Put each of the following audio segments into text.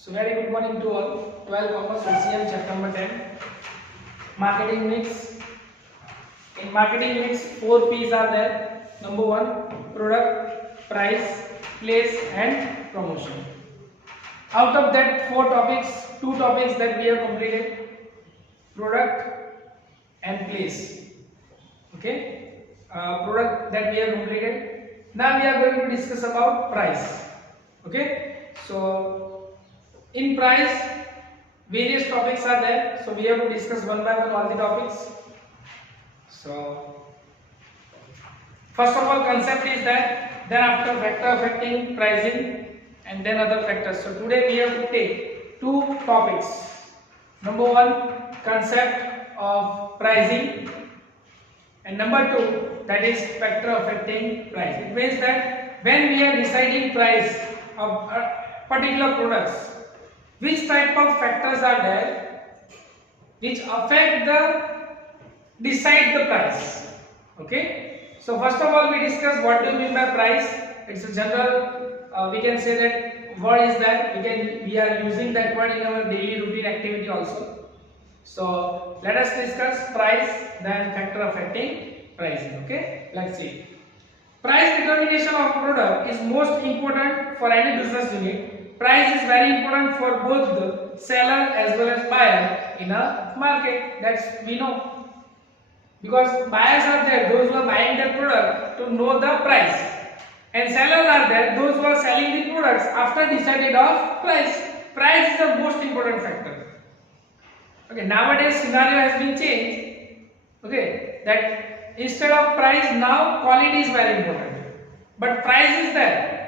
So very good morning to all. 12 Commerce LCM chapter number 10. Marketing mix. In marketing mix, 4 P's are there. Number 1, product, price, place and promotion. Out of that 4 topics, 2 topics that we have completed, product and place. Okay, product that we have completed. Now we are going to discuss about price. Okay, so in price, various topics are there. So we have to discuss one by one all the topics. So first of all, concept is that, then after factor affecting pricing, and then other factors. So today we have to take 2 topics. Number 1, concept of pricing, and number 2, that is factor affecting price. It means that when we are deciding price of particular products, which type of factors are there which affect decide the price. Okay, so first of all we discuss what do you mean by price. It's a general, we can say that word is that we are using that word in our daily routine activity also. So let us discuss price, then factor affecting pricing. Okay, let's see. Price determination of product is most important for any business unit. Price is very important for both the seller as well as buyer in a market. That's we know, because buyers are there, those who are buying the product to know the price, and sellers are there, those who are selling the products after decided of price. Price is the most important factor. Okay, nowadays scenario has been changed. Okay, that instead of price now quality is very important, but price is there.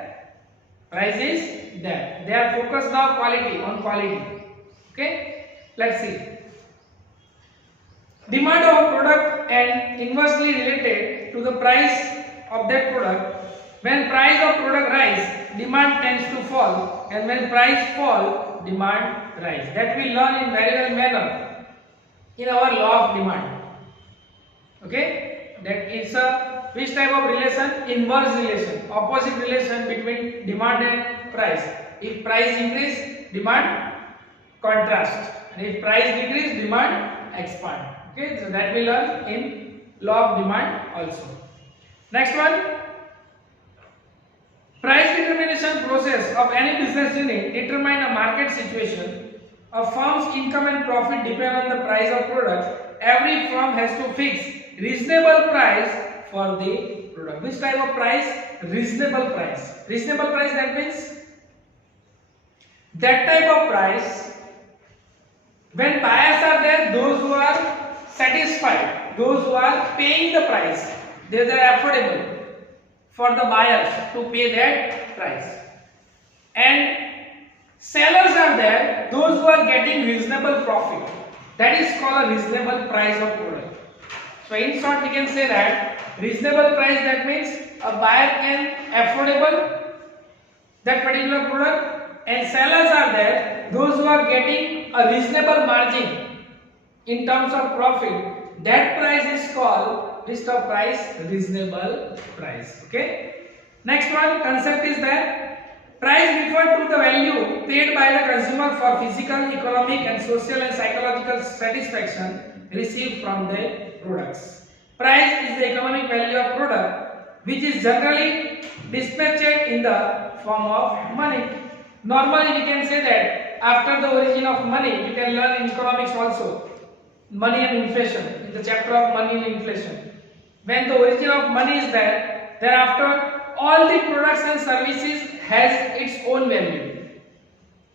Price is there. They are focused now on quality. Okay, let's see. Demand of a product and inversely related to the price of that product. When price of product rise, demand tends to fall, and when price fall, demand rise. That we learn in very well manner in our law of demand. Okay, that it's a which type of relation? Inverse relation, opposite relation between demand and price. If price increase, demand contrast, and if price decrease, demand expand. Okay, so that we learn in law of demand also. Next one, price determination process of any business unit determine a market situation. A firm's income and profit depend on the price of products. Every firm has to fix reasonable price for the product. Which type of price? Reasonable price. Reasonable price, that means that type of price when buyers are there, those who are satisfied, those who are paying the price, they are affordable for the buyers to pay that price, and sellers are there, those who are getting reasonable profit. That is called a reasonable price of product. So in short we can say that reasonable price, that means a buyer can affordable that particular product, and sellers are there, those who are getting a reasonable margin in terms of profit. That price is called list of price, reasonable price. Okay, next one concept is that price refers to the value paid by the consumer for physical, economic and social and psychological satisfaction received from the products. Price is the economic value of product which is generally dispatched in the form of money. Normally we can say that after the origin of money, you can learn in economics also, money and inflation, in the chapter of money and inflation. When the origin of money is there, thereafter all the products and services has its own value.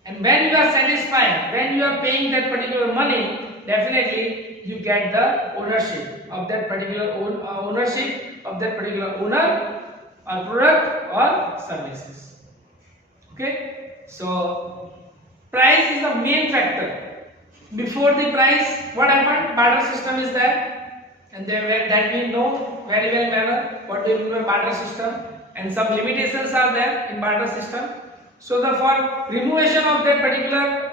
And when you are satisfying, when you are paying that particular money, definitely you get the ownership of that particular ownership of that particular owner or product or services. Okay, so price is the main factor. Before the price, what happened? Barter system is there, and that we know very well manner what do you mean by barter system, and some limitations are there in barter system. So for removation of that particular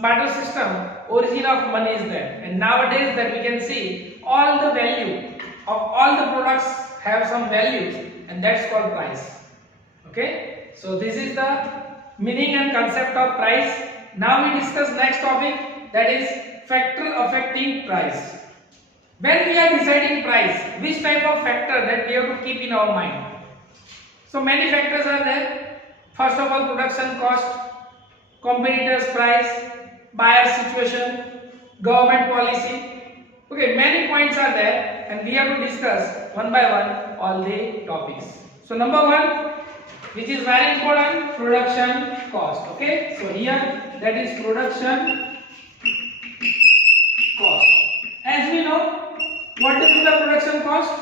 barter system, origin of money is there, and nowadays that we can see all the value of all the products have some values, and that's called price. Okay, so this is the meaning and concept of price. Now we discuss next topic, that is factor affecting price. When we are deciding price, which type of factor that we have to keep in our mind? So many factors are there. First of all, production cost, competitors price, buyer situation, government policy. Okay, many points are there and we have to discuss one by one all the topics. So number one, which is very important, production cost. Okay, so here that is production cost. As we know, what is the production cost?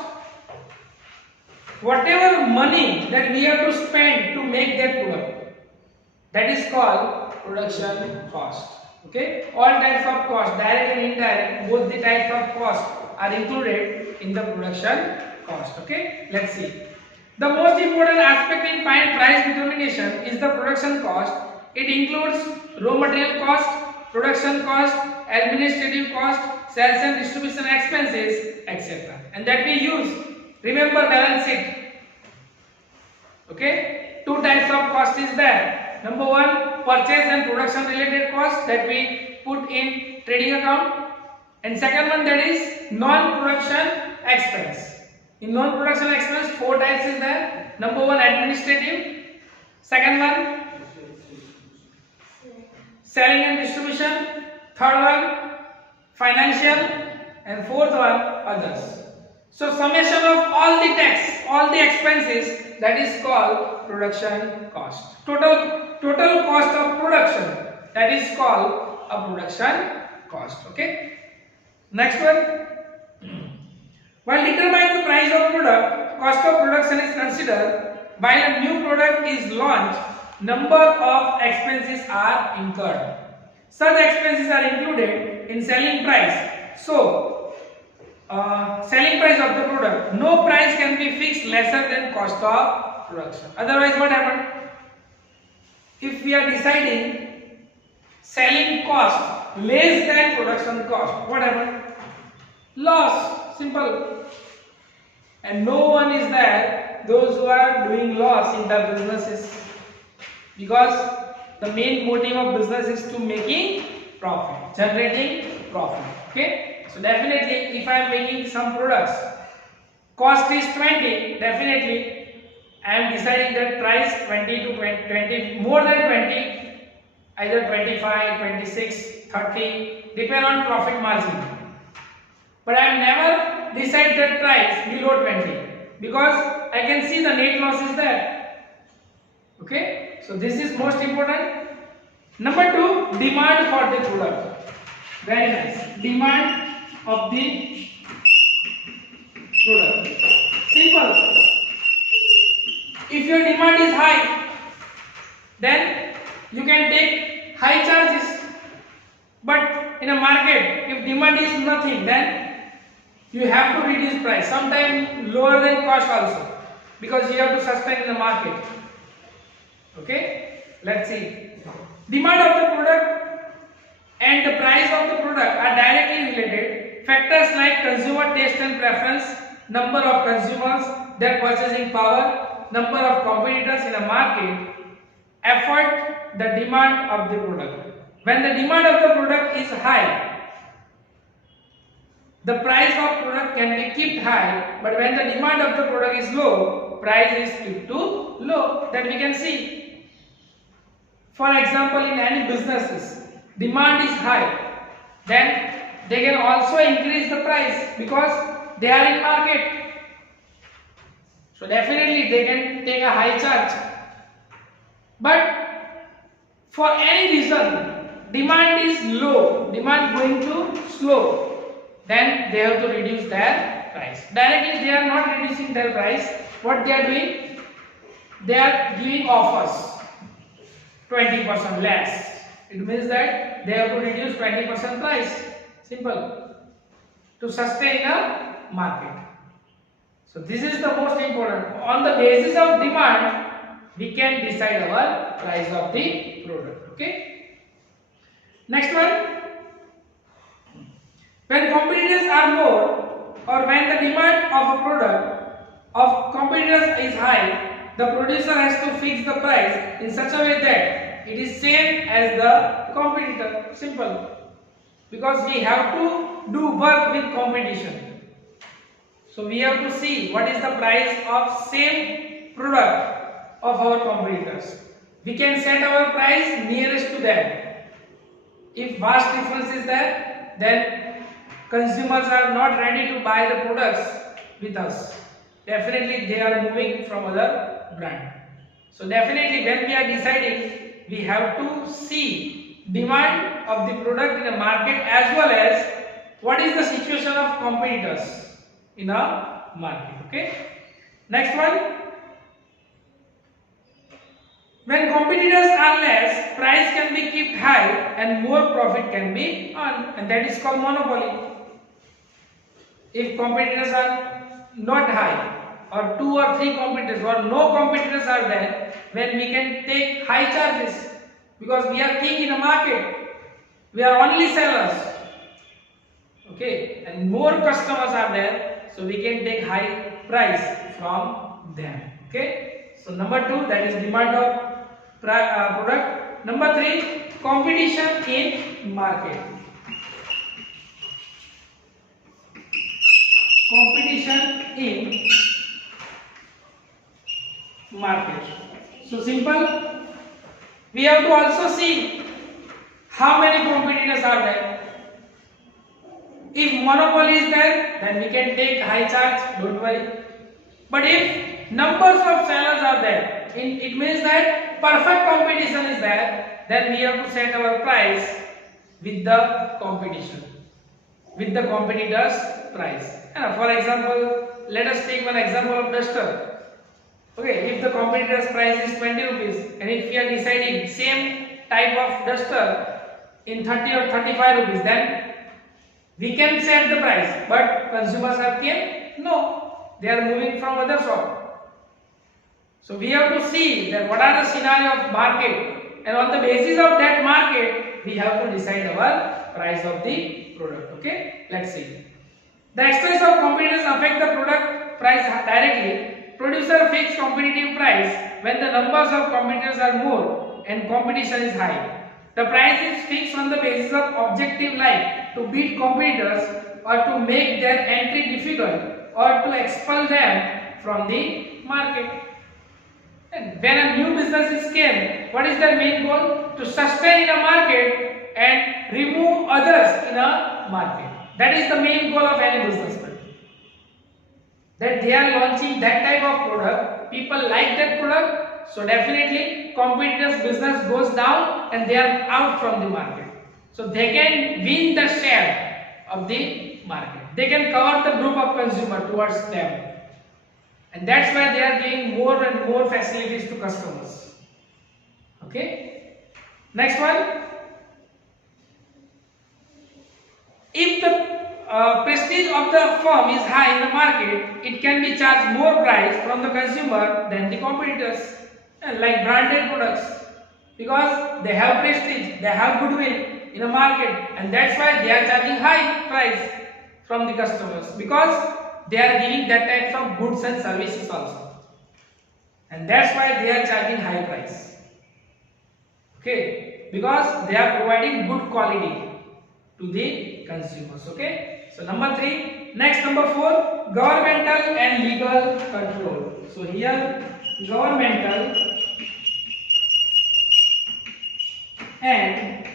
Whatever money that we have to spend to make that product, that is called production cost. Okay, all types of cost, direct and indirect, both the types of cost are included in the production cost. Okay, let's see. The most important aspect in price determination is the production cost. It includes raw material cost, production cost, administrative cost, sales and distribution expenses, etc. And that we use. Remember, balance sheet. Okay, two types of cost is there. Number one, purchase and production related cost that we put in trading account, and second one, that is non-production expense. In non-production expense, four types is there. Number one, administrative. Second one, selling and distribution. Third one, financial, and fourth one, others. So summation of all the tax, all the expenses, that is called production cost. Total cost of production, that is called a production cost. Okay. Next one. While determining the price of product, cost of production is considered. While a new product is launched, number of expenses are incurred. Such expenses are included in selling price. So, selling price of the product, no price can be fixed lesser than cost of production. Otherwise, what happened? If we are deciding selling cost less than production cost, what happened? Loss, simple. And no one is there, those who are doing loss in their businesses, because the main motive of business is to making profit, generating profit. Okay, so definitely if I am making some products, cost is 20, definitely I am deciding that price 20 to 20, more than 20, either 25, 26, 30, depend on profit margin. But I am never decide that price below 20, because I can see the net loss is there. Okay, so this is most important. Number two, demand for the product. Very nice. Demand of the product. Simple. If your demand is high, then you can take high charges. But in a market, if demand is nothing, then you have to reduce price. Sometimes lower than cost also, because you have to sustain in the market. Okay, let's see. Demand of the product and the price of the product are directly related. Factors like consumer taste and preference, number of consumers, their purchasing power, number of competitors in a market affect the demand of the product. When the demand of the product is high, the price of product can be kept high, but when the demand of the product is low, price is kept to low. That we can see. For example, in any businesses, demand is high, then they can also increase the price because they are in market. So definitely they can take a high charge. But for any reason, demand is low, demand going to slow, then they have to reduce their price. Directly they are not reducing their price. What they are doing? They are giving offers. 20% less. It means that they have to reduce 20% price. Simple. To sustain a market. So this is the most important. On the basis of demand, we can decide our price of the product. Okay. Next one. When competitors are more, or when the demand of a product of competitors is high, the producer has to fix the price in such a way that it is same as the competitor. Simple. Because we have to do work with competition. So we have to see what is the price of same product of our competitors. We can set our price nearest to them. If vast difference is there, then consumers are not ready to buy the products with us. Definitely they are moving from other brand. So definitely when we are deciding, we have to see demand of the product in the market as well as what is the situation of competitors in a market. Okay. Next one. When competitors are less, price can be kept high and more profit can be earned, and that is called monopoly. If competitors are not high, or 2 or 3 competitors or no competitors are there, then we can take high charges because we are king in the market. We are only sellers. Okay, and more customers are there, so we can take high price from them. Okay, so number 2, that is demand of product. Number 3, competition in market. Competition in market. So simple. We have to also see how many competitors are there. If monopoly is there, then we can take high charge, don't worry. But if numbers of sellers are there, it means that perfect competition is there, then we have to set our price with the competition, with the competitor's price. For example, let us take one example of duster. Okay, if the competitor's price is 20 rupees and if we are deciding same type of duster in 30 or 35 rupees, then we can set the price, but consumers are keen? No, they are moving from other shop. So we have to see that what are the scenario of market, and on the basis of that market, we have to decide our price of the product. Okay, let's see. The excess of competitors affect the product price directly. Producer fix competitive price when the numbers of competitors are more and competition is high. The price is fixed on the basis of objective like to beat competitors or to make their entry difficult or to expel them from the market. And when a new business is came, what is their main goal? To sustain in a market and remove others in a market. That is the main goal of any businessman. That they are launching that type of product, people like that product, so definitely competitors' business goes down and they are out from the market. So they can win the share of the market. They can cover the group of consumer towards them. And that's why they are giving more and more facilities to customers. Okay. Next one. If the prestige of the firm is high in the market, it can be charged more price from the consumer than the competitors, like branded products, because they have prestige, they have goodwill in the market, and that's why they are charging high price from the customers, because they are giving that types of goods and services also, and that's why they are charging high price. Okay, because they are providing good quality to the consumers. Okay. So number 3, next number 4, governmental and legal control. So here governmental and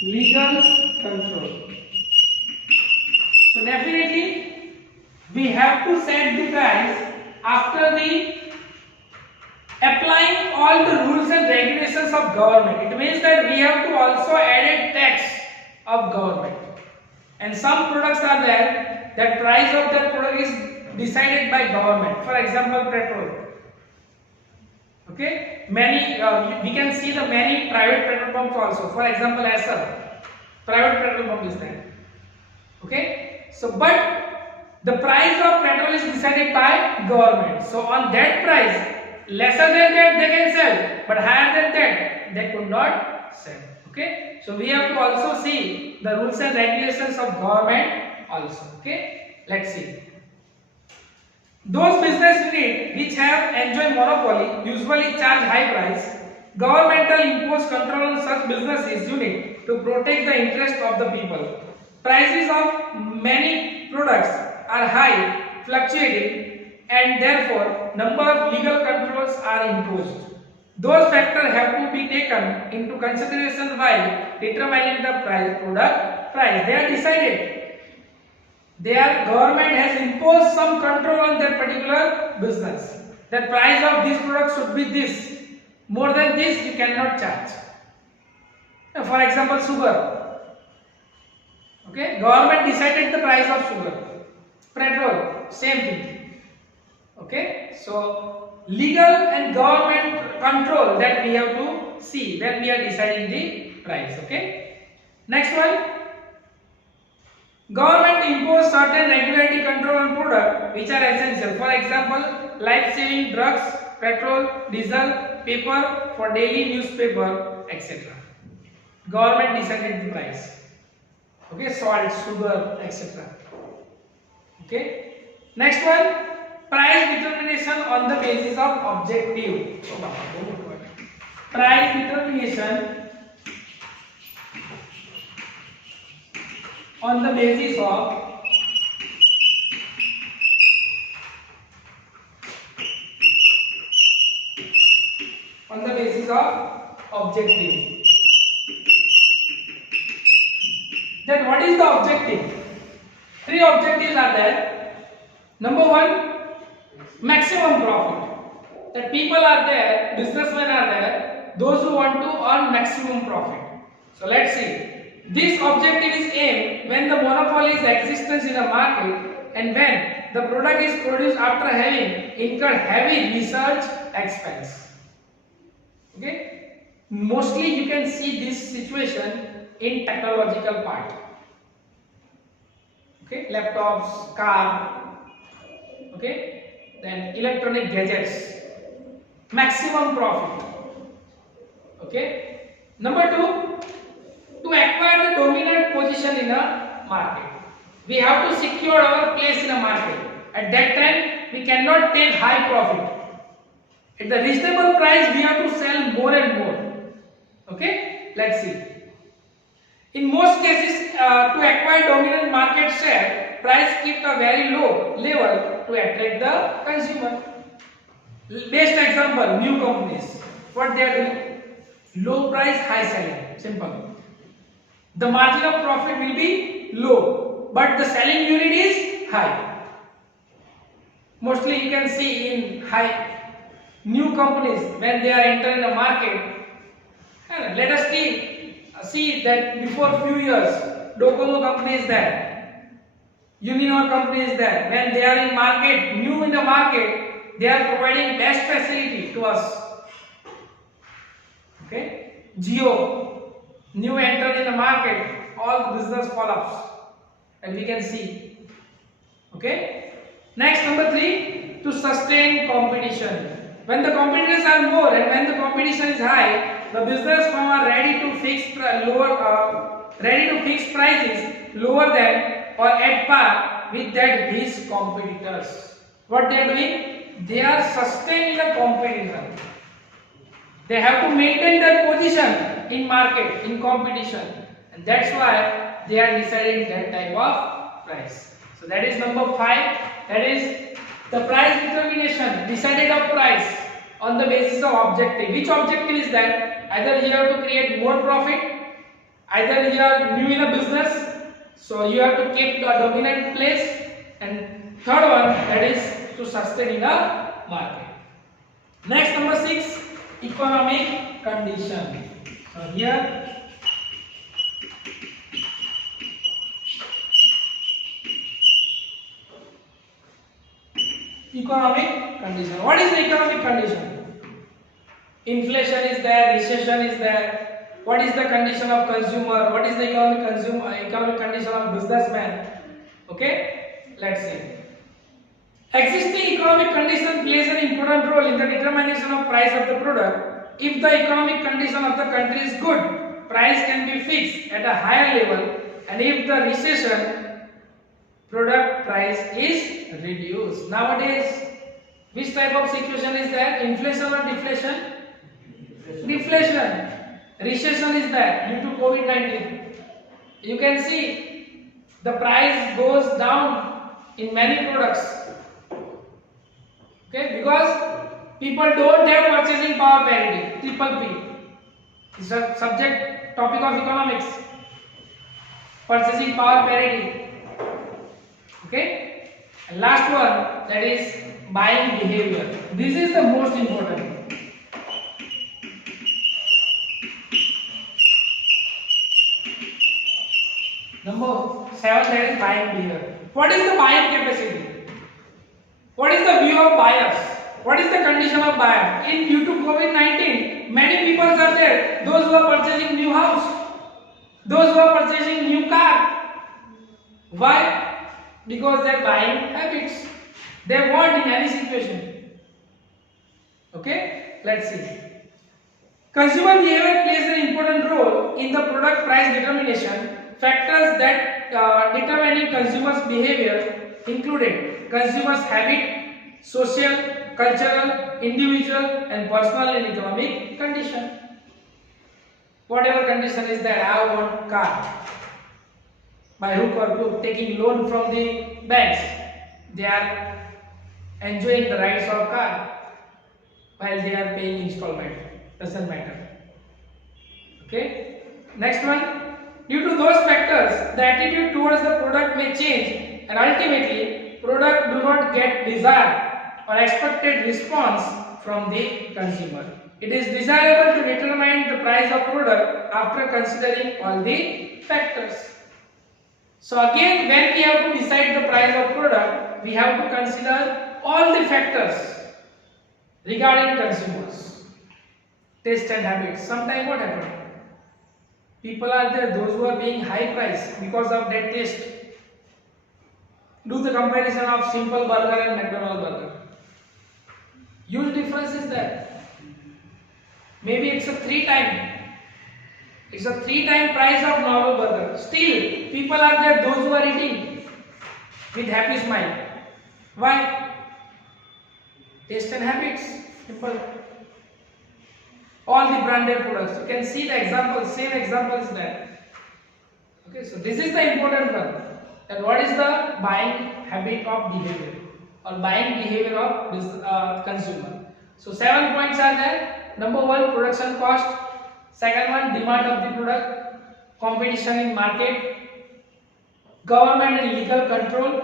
legal control. So definitely we have to set the price after the applying all the rules and regulations of government. It means that we have to also add a tax of government. And some products are there that price of that product is decided by government. For example, petrol. Okay, many we can see the many private petrol pumps also. For example, Essar, private petrol pump is there. Okay, so but the price of petrol is decided by government. So on that price, lesser than that they can sell, but higher than that they could not sell. Okay, so we have to also see the rules and regulations of government also. Okay, let's see. Those business units which have enjoyed monopoly usually charge high price Governmental impose control on such businesses unit to protect the interest of the people. Prices of many products are high, fluctuating, and therefore number of legal controls are imposed. Those factors have to be taken into consideration while determining the product price. They are decided. Their government has imposed some control on that particular business. The price of this product should be this. More than this, you cannot charge. For example, sugar. Okay, government decided the price of sugar. Petrol, same thing. Okay, so legal and government control that we have to see when we are deciding the price. Okay, next one. Government impose certain regulatory control on product which are essential. For example, life-saving drugs, petrol, diesel, paper for daily newspaper, etc. Government decided the price. Okay, salt, sugar, etc. Okay. Next one, price determination on the basis of objective. Price determination on the basis of objective. Then what is the objective? Three objectives are there. Number one, maximum profit. That people are there, businessmen are there, those who want to earn maximum profit. So let's see. This objective is aimed when the monopoly is existence in a market and when the product is produced after having incurred heavy research expense. Okay, mostly you can see this situation in technological part. Okay, laptops, car, okay, then electronic gadgets, maximum profit. Okay, number two, to acquire the dominant position in a market, we have to secure our place in a market. At that time, we cannot take high profit. At the reasonable price, we have to sell more and more. Okay, let's see. In most cases, to acquire dominant market share, price kept a very low level to attract the consumer. Best example, new companies. What they are doing? Low price, high selling. Simple. The margin of profit will be low, but the selling unit is high. Mostly you can see in high new companies when they are entering the market. Let us see that before few years, Docomo company is there, Uninor company is there. When they are in market, new in the market, they are providing best facility to us. Okay, Jio, new enter in the market, all the business collapse, and we can see. Okay, next number 3, to sustain competition. When the competitors are more and when the competition is high, the business firm are ready to fix prices lower than or at par with that his competitors. What they are doing? They are sustaining the competition. They have to maintain their position in market, in competition, and that's why they are deciding that type of price. So that is number 5. That is the price determination, decided of price on the basis of objective. Which objective is that? Either you have to create more profit, either you are new in a business, so you have to keep the dominant place, and third one, that is to sustain in a market. Next, number 6, economic condition. So here economic condition. What is the economic condition? Inflation is there, recession is there. What is the condition of consumer? What is the economic condition of businessman? Okay, let's see. Existing economic condition plays an important role in the determination of price of the product. If the economic condition of the country is good, price can be fixed at a higher level, and if the recession, product price is reduced. Nowadays, which type of situation is there? Inflation or deflation? Deflation. Recession is there due to COVID-19. You can see the price goes down in many products. Okay, because people don't have purchasing power parity, triple P. It's a subject topic of economics. Purchasing power parity. Okay, and last one, that is buying behavior. This is the most important. Number 7, that is buying behavior. What is the buying capacity? What is the view of buyers? What is the condition of buyer? In due to COVID-19, many people are there. Those who are purchasing new house, those who are purchasing new car. Why? Because their buying habits. They want in any situation. Okay, let's see. Consumer behavior plays an important role in the product price determination. Factors that determining consumers' behavior included consumers' habit, social, cultural, individual, and personal and economic condition. Whatever condition is that, I want car. By hook or crook, taking loan from the banks, they are enjoying the rights of car while they are paying installment. Doesn't matter. Okay. Next one. Due to those factors, the attitude towards the product may change, and ultimately, product do not get desired or expected response from the consumer. It is desirable to determine the price of product after considering all the factors. So again, when we have to decide the price of product, we have to consider all the factors regarding consumers, taste and habits. Sometimes what happens? People are there, those who are paying high price because of their taste. Do the comparison of simple burger and McDonald's burger. Huge difference is there. Maybe it's a 3 time price of normal burger. Still, people are there, those who are eating with happy smile. Why? Taste and habits. Simple. All the branded products. You can see the example, same example is there. Okay, so this is the important one. And what is the buying habit of behavior or buying behavior of this consumer? So 7 points are there. Number 1, production cost. Second one, demand of the product. Competition in market. Government and legal control.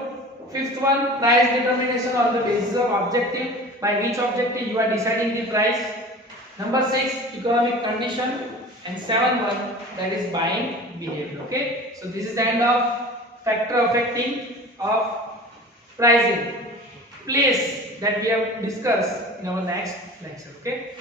Fifth one, price determination on the basis of objective. By which objective you are deciding the price. Number 6, economic condition, and 7 one, that is buying behavior. Okay, so this is the end of factor affecting of pricing, place that we have discussed in our next lecture. Okay.